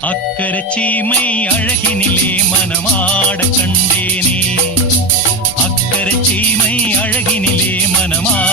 அக்கர சீமை அழகினிலே மனமாட கண்டேனே. அக்கர சீமை அழகினிலே மனமா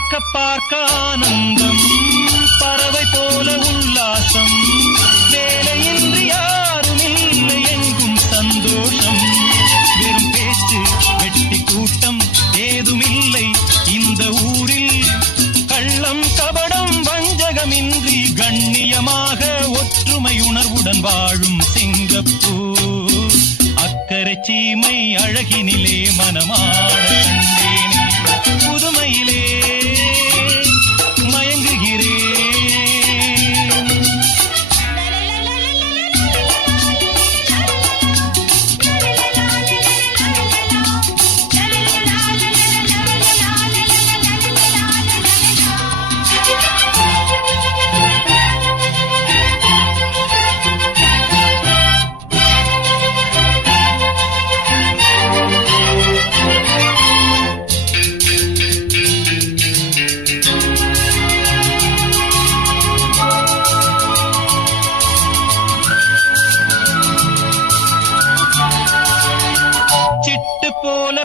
பார்க்க பார்க்க ஆனந்தம் பறவை போல உல்லாசம். வேலையின்றி யாரும் இல்லை எங்கும் சந்தோஷம். வெறும் பேச்சு வெட்டி கூட்டம் ஏதுமில்லை. இந்த ஊரில் கள்ளம் கபடம் வஞ்சகமின்றி கண்ணியமாக ஒற்றுமை உணர்வுடன் வாழும் சிங்கப்பூர். அக்கறை சீமை அழகினிலே மனமாட கண்டேனே. புதுமையிலே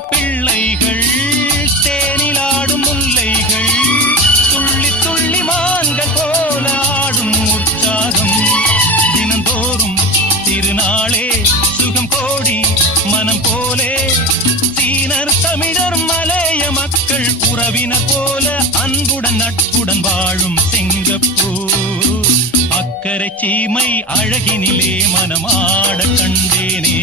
பிள்ளைகள் தேனிலாடும் முல்லைகள் துள்ளி துள்ளி மான்கள் போல ஆடும் உற்சாகம். தினந்தோறும் திருநாளே சுகம் கோடி மனம் போலே. சீனர் தமிழர் மலைய மக்கள் உறவினர் போல அன்புடன் நட்புடன் வாழும் சிங்கப்பூர் அக்கறை சீமை அழகினிலே மனமாட கண்டேனே.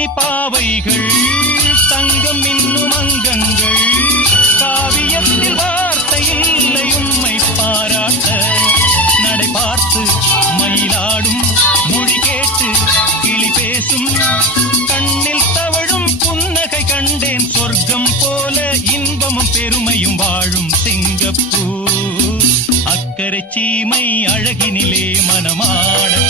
மஞ்சள் பாவைகள் தங்கம் இன்னும் அங்கங்கள். காவியத்தில் வார்த்தை இல்லை உண்மை பாராட்ட. நடை பார்த்து மயிலாடும் மொழி கேட்டு கிளி பேசும். கண்ணில் தவழும் புன்னகை கண்டேன் சொர்க்கம் போல இன்பமும் பெருமையும் வாழும் சிங்கப்பூர். அக்கறை சீமை அழகினிலே மனமாட